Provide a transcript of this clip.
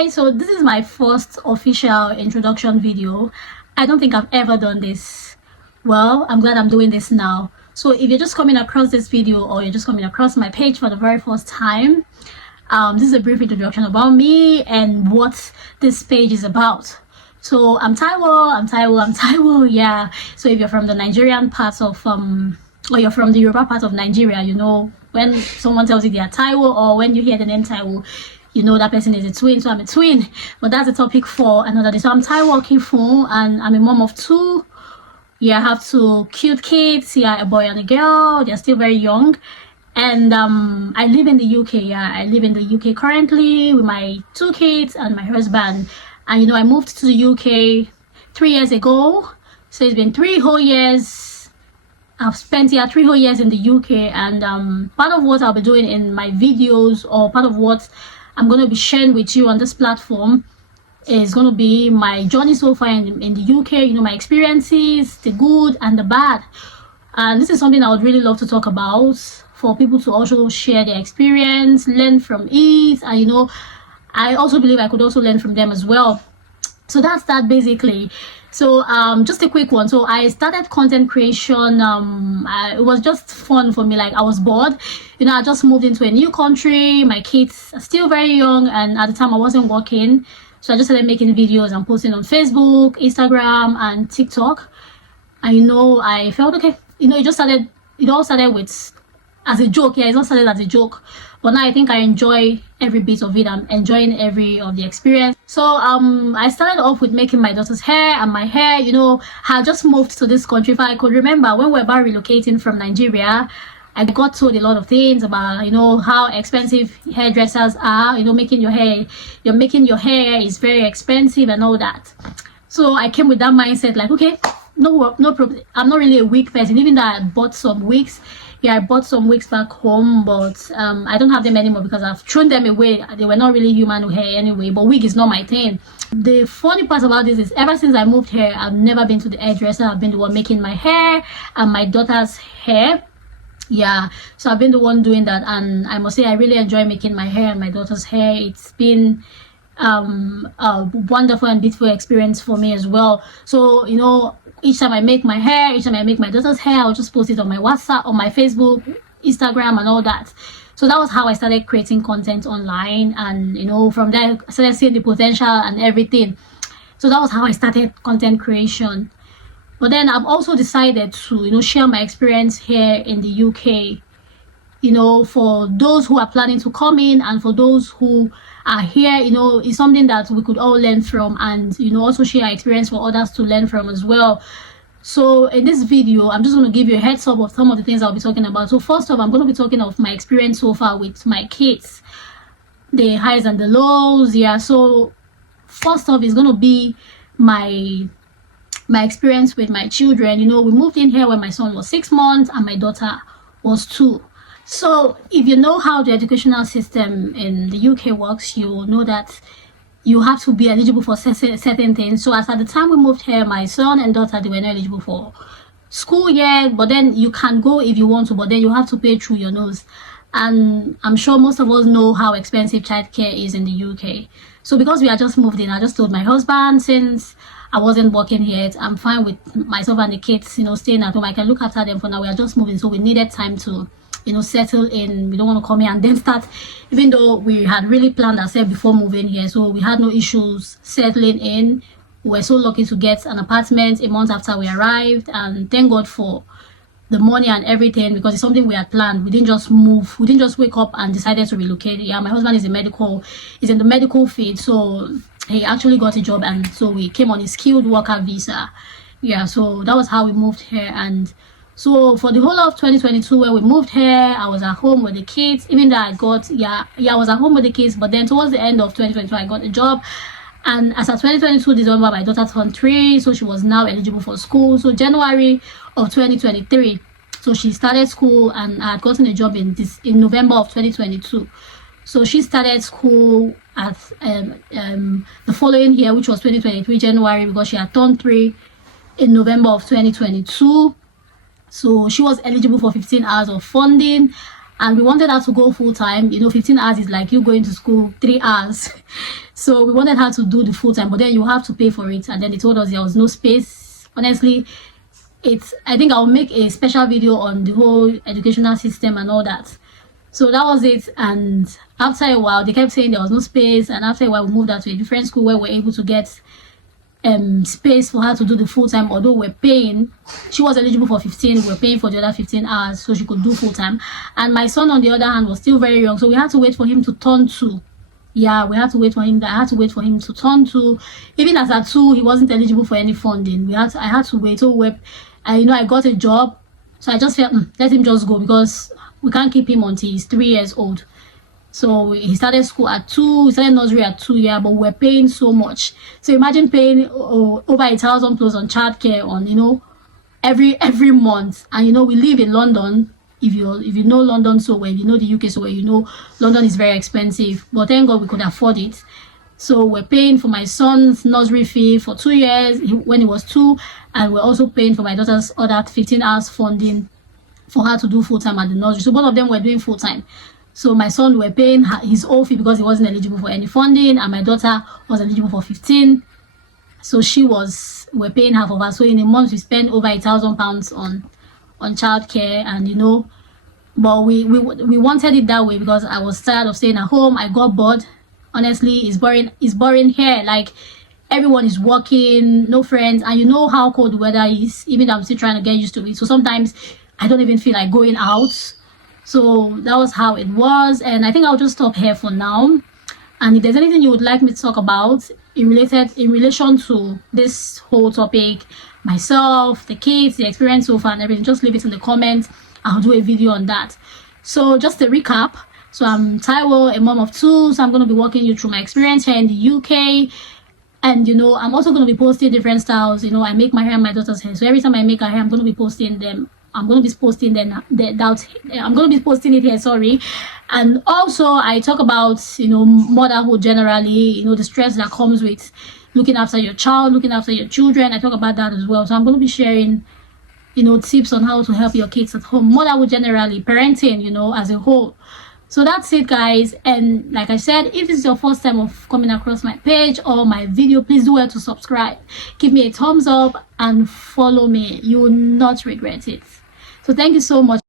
Hi, so this is my first official introduction video. I don't think I've ever done this. Well, I'm glad I'm doing this now. So if you're just coming across this video or you're just coming across my page for the very first time, this is a brief introduction about me and what this page is about. So I'm Taiwo, yeah. So if you're from the Nigerian part of or you're from the Yoruba part of Nigeria, you know, when someone tells you they are Taiwo, or when you hear the name Taiwo, you know that person is a twin. So I'm a twin, but that's a topic for another day. So I'm Taiwo Kifun, and I'm a mom of two. Yeah, I have two cute kids. Yeah, a boy and a girl. They're still very young. And I live in the UK. Yeah, I live in the UK currently with my two kids and my husband. And you know, I moved to the UK 3 years ago. So it's been 3 whole years. I've spent 3 whole years in the UK, and part of what I'll be doing in my videos, or part of what I'm going to be sharing with you on this platform, is going to be my journey so far in the UK, you know, my experiences, the good and the bad. And this is something I would really love to talk about, for people to also share their experience, learn from it, and you know, I also believe I could also learn from them as well. So that's that basically. So just a quick one. So I started content creation. It was just fun for me. Like, I was bored, you know. I just moved into a new country. My kids are still very young, and at the time I wasn't working, so I just started making videos and posting on Facebook, Instagram, and TikTok. And you know, I felt okay. You know, it all started with as a joke. Yeah, it's not started as a joke, but now I think I enjoy every bit of it. I'm enjoying every of the experience. So I started off with making my daughter's hair and my hair. You know, I just moved to this country. If I could remember, when we were about relocating from Nigeria, I got told a lot of things about, you know, how expensive hairdressers are. You know, making your hair is very expensive and all that. So I came with that mindset, like, okay, no problem. I'm not really a wig person, even though I bought some wigs. Yeah, I bought some wigs back home, but I don't have them anymore because I've thrown them away. They were not really human hair anyway, but wig is not my thing. The funny part about this is, ever since I moved here, I've never been to the hairdresser. I've been the one making my hair and my daughter's hair. Yeah, so I've been the one doing that, and I must say I really enjoy making my hair and my daughter's hair. It's been a wonderful and beautiful experience for me as well. So you know, each time I make my hair, each time I make my daughter's hair, I'll just post it on my WhatsApp, on my Facebook, Instagram, and all that. So that was how I started creating content online, and you know, from there I started seeing the potential and everything. So that was how I started content creation. But then I've also decided to, you know, share my experience here in the UK, you know, for those who are planning to come in, and for those who are here. You know, it's something that we could all learn from, and you know, also share our experience for others to learn from as well. So in this video, I'm just going to give you a heads up of some of the things I'll be talking about. So first off, I'm going to be talking of my experience so far with my kids, the highs and the lows. Yeah, so first off is going to be my experience with my children. You know, we moved in here when my son was 6 months and my daughter was 2. So if you know how the educational system in the UK works, you know that you have to be eligible for certain things. So as at the time we moved here, my son and daughter, they were not eligible for school yet, but then you can go if you want to, but then you have to pay through your nose. And I'm sure most of us know how expensive childcare is in the UK. So because we are just moved in, I just told my husband, since I wasn't working yet, I'm fine with myself and the kids, you know, staying at home. I can look after them for now. We are just moving, so we needed time to, you know, settle in. We don't want to come here and then start, even though we had really planned ourselves before moving here, so we had no issues settling in. We were so lucky to get an apartment a month after we arrived, and thank God for the money and everything, because it's something we had planned. We didn't just move, we didn't just wake up and decided to relocate. Yeah, my husband is in the medical field, so he actually got a job, and so we came on a skilled worker visa. Yeah, so that was how we moved here. And so for the whole of 2022, when we moved here, I was at home with the kids. Even though I was at home with the kids, but then towards the end of 2022, I got a job. And as of 2022 December, my daughter turned 3, so she was now eligible for school. So January of 2023, so she started school, and I had gotten a job in November of 2022. So she started school at the following year, which was 2023 January, because she had turned 3 in November of 2022. So she was eligible for 15 hours of funding, and we wanted her to go full time. You know, 15 hours is like you going to school 3 hours. So we wanted her to do the full-time, but then you have to pay for it. And then they told us there was no space. Honestly, I think I'll make a special video on the whole educational system and all that. So that was it. And after a while, they kept saying there was no space. And after a while, we moved her to a different school where we were able to get space for her to do the full-time, although we're paying. She was eligible for 15, we're paying for the other 15 hours so she could do full-time. And my son, on the other hand, was still very young, so we had to wait for him to turn 2. Yeah, we had to wait for him. I had to wait for him to turn 2. Even as at 2, he wasn't eligible for any funding. I had to wait. So I got a job, so I just felt let him just go, because we can't keep him until he's 3 years old. So he started school at 2, he started nursery at 2, yeah, but we're paying so much. So imagine paying over 1,000 plus on childcare on, every month. And we live in London. If you know London so well, if you know the UK so well, London is very expensive. But thank God we could afford it. So we're paying for my son's nursery fee for 2 years when he was 2, and we're also paying for my daughter's other 15 hours funding for her to do full-time at the nursery. So both of them were doing full-time. So my son were paying his own fee because he wasn't eligible for any funding, and my daughter was eligible for 15. So we're paying half of her. So in a month we spend over £1,000 on childcare, and but we wanted it that way because I was tired of staying at home. I got bored. Honestly, it's boring here. Like, everyone is working, no friends, and you know how cold the weather is. Even though I'm still trying to get used to it, so sometimes I don't even feel like going out. So that was how it was, and I think I'll just stop here for now. And if there's anything you would like me to talk about in relation to this whole topic, myself, the kids, the experience so far and everything, just leave it in the comments. I'll do a video on that. So just a recap. So I'm Taiwo, a mom of 2, so I'm going to be walking you through my experience here in the UK. And I'm also going to be posting different styles. I make my hair and my daughter's hair, so every time I make her hair, I'm going to be posting them. I'm going to be posting it here, sorry. And also I talk about motherhood generally, the stress that comes with looking after your child, looking after your children. I talk about that as well. So I'm going to be sharing tips on how to help your kids at home, motherhood generally, parenting, as a whole. So that's it, guys. And like I said, if this is your first time of coming across my page or my video, please do well to subscribe, give me a thumbs up, and follow me. You will not regret it. So thank you so much.